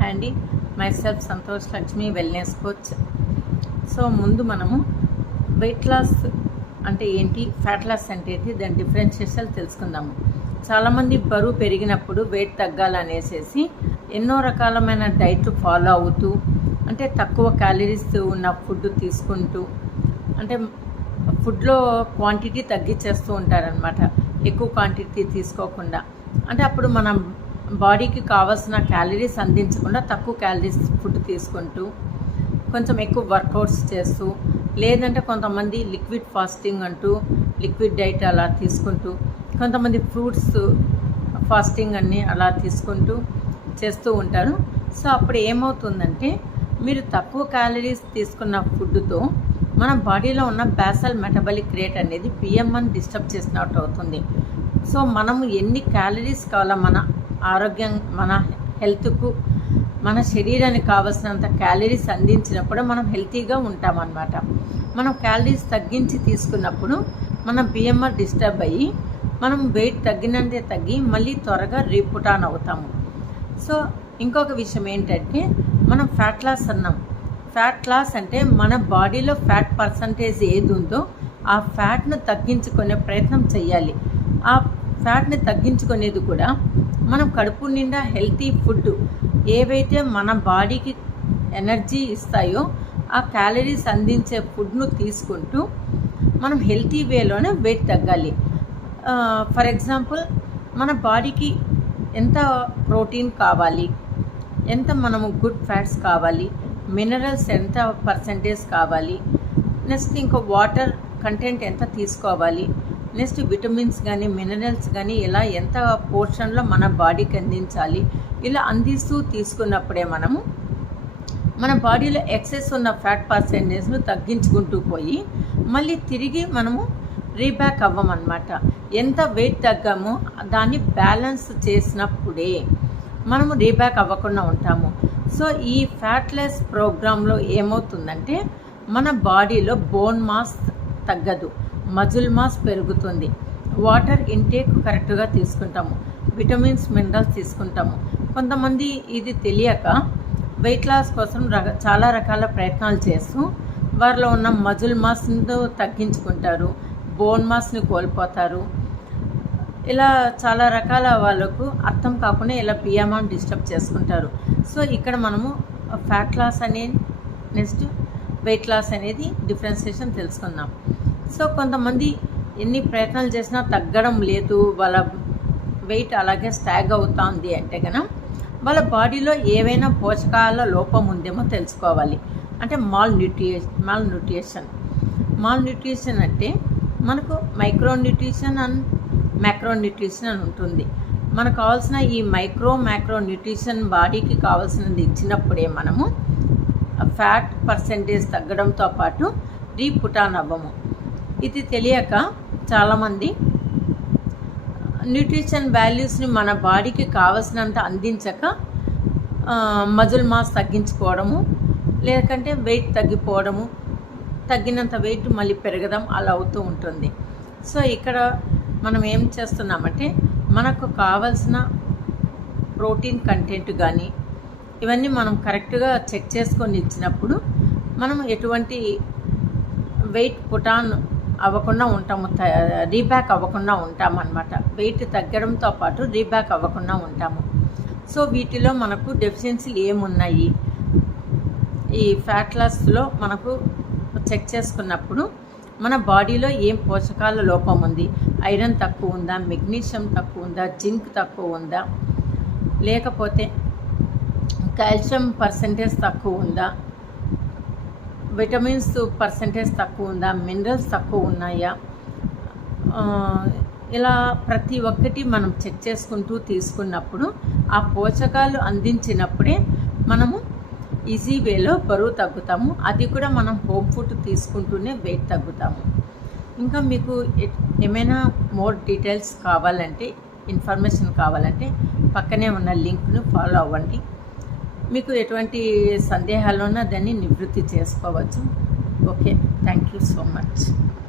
అండి myself Santosh Lakshmi wellness coach. So ముందు మనము వెయిట్ లాస్ అంటే ఏంటి, ఫ్యాట్ లాస్ అంటే ఏంటి, దాని డిఫరెన్షియేషన్ తెలుసుకుందాము. చాలామంది బరువు పెరిగినప్పుడు వెయిట్ తగ్గాలనేసి ఎన్నో రకాలమైన డైట్లు ఫాలో అవుతూ, అంటే తక్కువ క్యాలరీస్ ఉన్న ఫుడ్ తీసుకుంటూ, అంటే ఫుడ్లో క్వాంటిటీ తగ్గించేస్తూ ఉంటారనమాట, ఎక్కువ క్వాంటిటీ తీసుకోకుండా. అంటే అప్పుడు మనం బాడీకి కావాల్సిన క్యాలరీస్ అందించకుండా తక్కువ క్యాలరీస్ ఫుడ్ తీసుకుంటూ, కొంచెం ఎక్కువ వర్కౌట్స్ చేస్తూ, లేదంటే కొంతమంది లిక్విడ్ ఫాస్టింగ్ అంటూ లిక్విడ్ డైట్ అలా తీసుకుంటూ, కొంతమంది ఫ్రూట్స్ ఫాస్టింగ్ అన్నీ అలా తీసుకుంటూ చేస్తూ ఉంటారు. సో అప్పుడు ఏమవుతుందంటే, మీరు తక్కువ క్యాలరీస్ తీసుకున్న ఫుడ్తో మన బాడీలో ఉన్న బేసల్ మెటబాలిక్ రేట్ అనేది బిఎంఐని డిస్టర్బ్ చేసినట్టు అవుతుంది. సో మనము ఎన్ని క్యాలరీస్ కావాలో మన ఆరోగ్యం, మన హెల్త్కు, మన శరీరానికి కావాల్సినంత క్యాలరీస్ అందించినప్పుడు మనం హెల్తీగా ఉంటామన్నమాట. మనం క్యాలరీస్ తగ్గించి తీసుకున్నప్పుడు మన బిఎంఐ డిస్టర్బ్ అయ్యి మనం వెయిట్ తగ్గినంతే తగ్గి మళ్ళీ త్వరగా రీపుట్ ఆన్ అవుతాము. సో ఇంకొక విషయం ఏంటంటే, మనం ఫ్యాట్ లాస్ అన్నాం. ఫ్యాట్ లాస్ అంటే మన బాడీలో ఫ్యాట్ పర్సంటేజ్ ఏది ఉందో ఆ ఫ్యాట్ను తగ్గించుకునే ప్రయత్నం చేయాలి. ఆ ఫ్యాట్ని తగ్గించుకునేది కూడా మనం కడుపు నిండా హెల్తీ ఫుడ్ ఏవైతే మన బాడీకి ఎనర్జీ ఇస్తాయో ఆ క్యాలరీస్ అందించే ఫుడ్ను తీసుకుంటూ మనం హెల్తీ వేలోనే వెయిట్ తగ్గాలి. ఫర్ ఎగ్జాంపుల్, మన బాడీకి ఎంత ప్రోటీన్ కావాలి, ఎంత మనము గుడ్ ఫ్యాట్స్ కావాలి, మినరల్స్ ఎంత పర్సంటేజ్ కావాలి, నెక్స్ట్ ఇంకా వాటర్ కంటెంట్ ఎంత తీసుకోవాలి, నెక్స్ట్ విటమిన్స్ కానీ మినరల్స్ కానీ ఇలా ఎంత పోర్షన్లో మన బాడీకి అందించాలి, ఇలా అందిస్తూ తీసుకున్నప్పుడే మనము మన బాడీలో ఎక్సెస్ ఉన్న ఫ్యాట్ పర్సంటేజ్ను తగ్గించుకుంటూ పోయి మళ్ళీ తిరిగి మనము రీబ్యాక్ అవ్వమన్నమాట. ఎంత వెయిట్ తగ్గామో దాన్ని బ్యాలెన్స్ చేసినప్పుడే మనము రీబ్యాక్ అవ్వకుండా ఉంటాము. సో ఈ ఫ్యాట్లెస్ ప్రోగ్రాంలో ఏమవుతుందంటే, మన బాడీలో బోన్ మాస్ తగ్గదు, మజిల్ మాస్ పెరుగుతుంది, వాటర్ ఇంటేక్ కరెక్ట్గా తీసుకుంటాము, విటమిన్స్ మినరల్స్ తీసుకుంటాము. కొంతమంది ఇది తెలియక వెయిట్ లాస్ కోసం చాలా రకాల ప్రయత్నాలు చేస్తూ వారిలో ఉన్న మజిల్ మాస్ని తగ్గించుకుంటారు, బోన్ మాస్ని కోల్పోతారు. ఇలా చాలా రకాల వాళ్ళకు అర్థం కాకుండా ఇలా బిఎంఐని డిస్టర్బ్ చేసుకుంటారు. సో ఇక్కడ మనము ఫ్యాట్ లాస్ అనేది, నెక్స్ట్ వెయిట్ లాస్ అనేది డిఫరెన్షియేషన్ తెలుసుకుందాం. సో కొంతమంది ఎన్ని ప్రయత్నాలు చేసినా తగ్గడం లేదు, వాళ్ళ వెయిట్ అలాగే స్టాగ్ అవుతుంది అంటే కనుక వాళ్ళ బాడీలో ఏవైనా పోషకాల లోపం ఉందేమో తెలుసుకోవాలి. అంటే మాల్ న్యూట్రిషన్ అంటే మనకు micro nutrition and macro nutrition అని ఉంటుంది. మనకు కావాల్సిన ఈ మ్యాక్రో న్యూట్రిషన్ బాడీకి కావాల్సినది ఇచ్చినప్పుడే మనము ఫ్యాట్ పర్సంటేజ్ తగ్గడంతో పాటు రీపుట్ ఆన్ అవ్వము. ఇది తెలియక చాలామంది న్యూట్రిషన్ వాల్యూస్ని మన బాడీకి కావాల్సినంత అందించక మజిల్ మాస్ తగ్గించుకోవడము, లేకంటే వెయిట్ తగ్గిపోవడము, తగ్గినంత వెయిట్ మళ్ళీ పెరగడం అలా అవుతూ ఉంటుంది. సో ఇక్కడ మనం ఏం చేస్తున్నామంటే, మనకు కావాల్సిన ప్రోటీన్ కంటెంట్ కానీ ఇవన్నీ మనం కరెక్ట్గా చెక్ చేసుకొని ఇచ్చినప్పుడు మనం ఎటువంటి వెయిట్ పుటాన్ అవ్వకుండా ఉంటాము, రీబ్యాక్ అవ్వకుండా ఉంటామన్నమాట. వెయిట్ తగ్గడంతో పాటు రీబ్యాక్ అవ్వకుండా ఉంటాము. సో వీటిలో మనకు డెఫిషియన్సీలు ఏమున్నాయి, ఈ ఫ్యాట్ లాస్లో మనకు చెక్ చేసుకున్నప్పుడు మన బాడీలో ఏం పోషకాల లోపం ఉంది, ఐరన్ తక్కువ ఉందా, మెగ్నీషియం తక్కువ ఉందా, జింక్ తక్కువ ఉందా, లేకపోతే కాల్షియం పర్సంటేజ్ తక్కువ ఉందా, విటమిన్స్ పర్సంటేజ్ తక్కువ ఉందా, మినరల్స్ తక్కువ ఉన్నాయా, ఇలా ప్రతి ఒక్కటి మనం చెక్ చేసుకుంటూ తీసుకున్నప్పుడు ఆ పోషకాలు అందించినప్పుడే మనము ఈజీ వేలో బరువు తగ్గుతాము. అది కూడా మనం హోమ్ ఫుడ్ తీసుకుంటూనే వెయిట్ తగ్గుతాము. ఇంకా మీకు ఏమైనా మోర్ డీటెయిల్స్ కావాలంటే, ఇన్ఫర్మేషన్ కావాలంటే పక్కనే ఉన్న లింక్ను ఫాలో అవ్వండి. మీకు ఎటువంటి సందేహాలు ఉన్నా దాన్ని నివృత్తి చేసుకోవచ్చు. Okay, thank you so much.